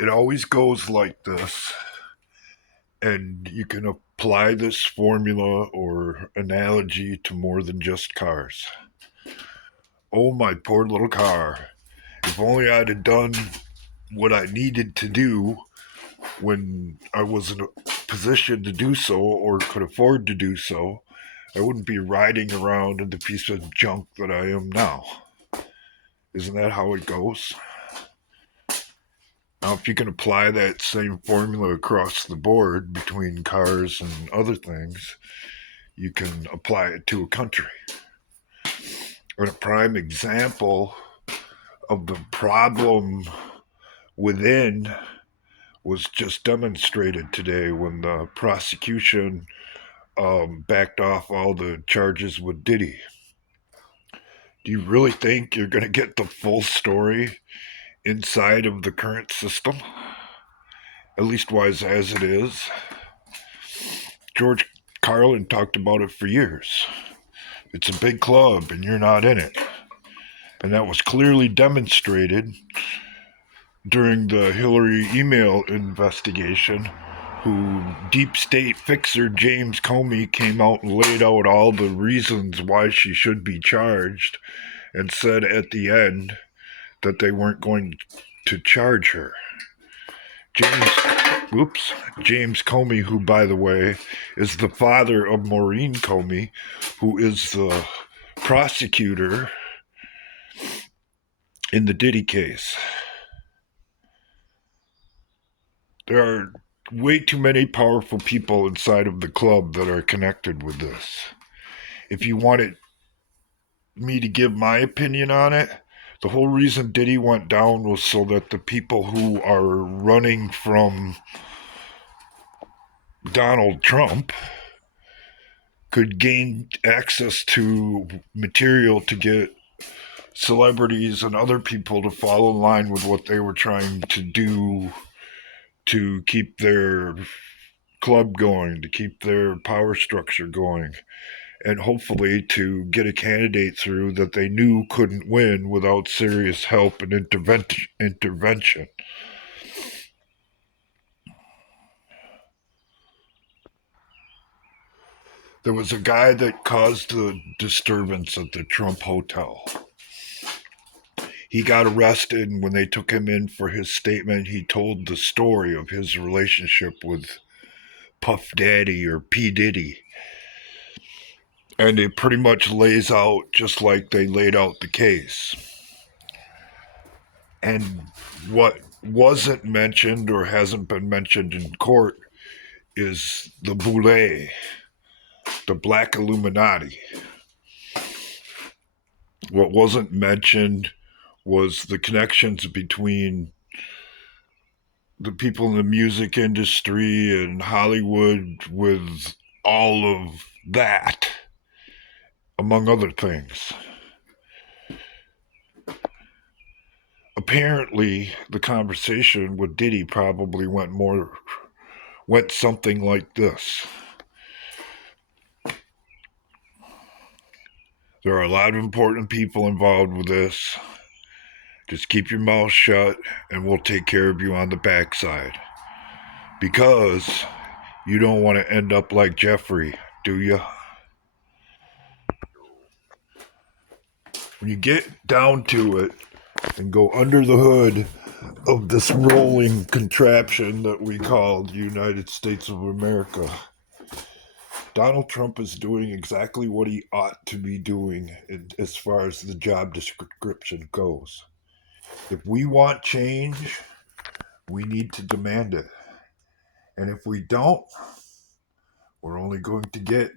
It always goes like this, and you can apply this formula or analogy to more than just cars. Oh, my poor little car. If only I'd have done what I needed to do when I was in a position to do so or could afford to do so, I wouldn't be riding around in the piece of junk that I am now. Isn't that how it goes? Now, if you can apply that same formula across the board between cars and other things, you can apply it to a country. And a prime example of the problem within was just demonstrated today when the prosecution backed off all the charges with Diddy. Do you really think you're going to get the full story inside of the current system? At least wise as it is. George Carlin talked about it for years. It's a big club and you're not in it. And that was clearly demonstrated during the Hillary email investigation, who deep state fixer James Comey came out and laid out all the reasons why she should be charged and said at the end that they weren't going to charge her. James Comey, who, by the way, is the father of Maureen Comey, who is the prosecutor in the Diddy case. There are way too many powerful people inside of the club that are connected with this. If you wanted me to give my opinion on it, the whole reason Diddy went down was so that the people who are running from Donald Trump could gain access to material to get celebrities and other people to fall in line with what they were trying to do to keep their club going, to keep their power structure going, and hopefully to get a candidate through that they knew couldn't win without serious help and intervention. There was a guy that caused the disturbance at the Trump Hotel. He got arrested, and when they took him in for his statement, he told the story of his relationship with Puff Daddy or P. Diddy. And it pretty much lays out just like they laid out the case. And what wasn't mentioned or hasn't been mentioned in court is the boule, the black Illuminati. What wasn't mentioned was the connections between the people in the music industry and Hollywood with all of that, among other things. Apparently, the conversation with Diddy probably went something like this. There are a lot of important people involved with this. Just keep your mouth shut and we'll take care of you on the backside. Because you don't want to end up like Jeffrey, do you? When you get down to it and go under the hood of this rolling contraption that we call the United States of America, Donald Trump is doing exactly what he ought to be doing as far as the job description goes. If we want change, we need to demand it. And if we don't, we're only going to get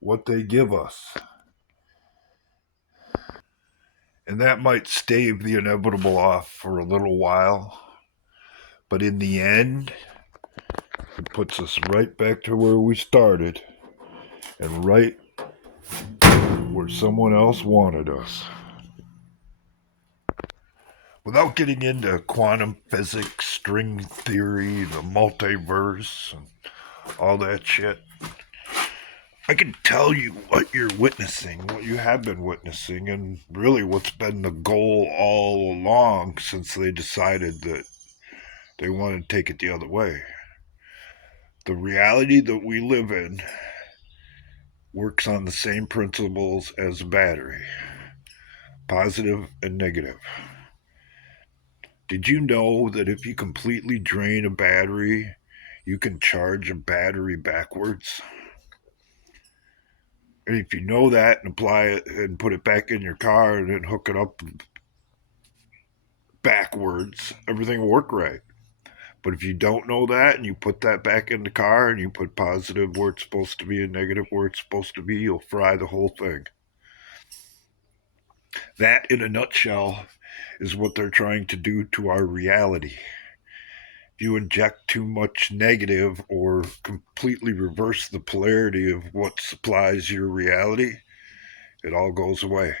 what they give us. And that might stave the inevitable off for a little while. But in the end, it puts us right back to where we started and right where someone else wanted us. Without getting into quantum physics, string theory, the multiverse, and all that shit, I can tell you what you're witnessing, what you have been witnessing, and really what's been the goal all along since they decided that They want to take it the other way. The reality that we live in works on the same principles as a battery, positive and negative. Did you know that if you completely drain a battery, you can charge a battery backwards? And if you know that and apply it and put it back in your car and then hook it up backwards, everything will work right. But if you don't know that and you put that back in the car and you put positive where it's supposed to be and negative where it's supposed to be, you'll fry the whole thing. That, in a nutshell, is what they're trying to do to our reality. If you inject too much negative or completely reverse the polarity of what supplies your reality, it all goes away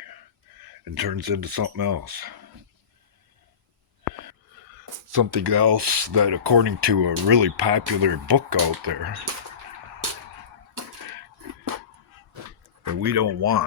and turns into something else. Something else that, according to a really popular book out there, that we don't want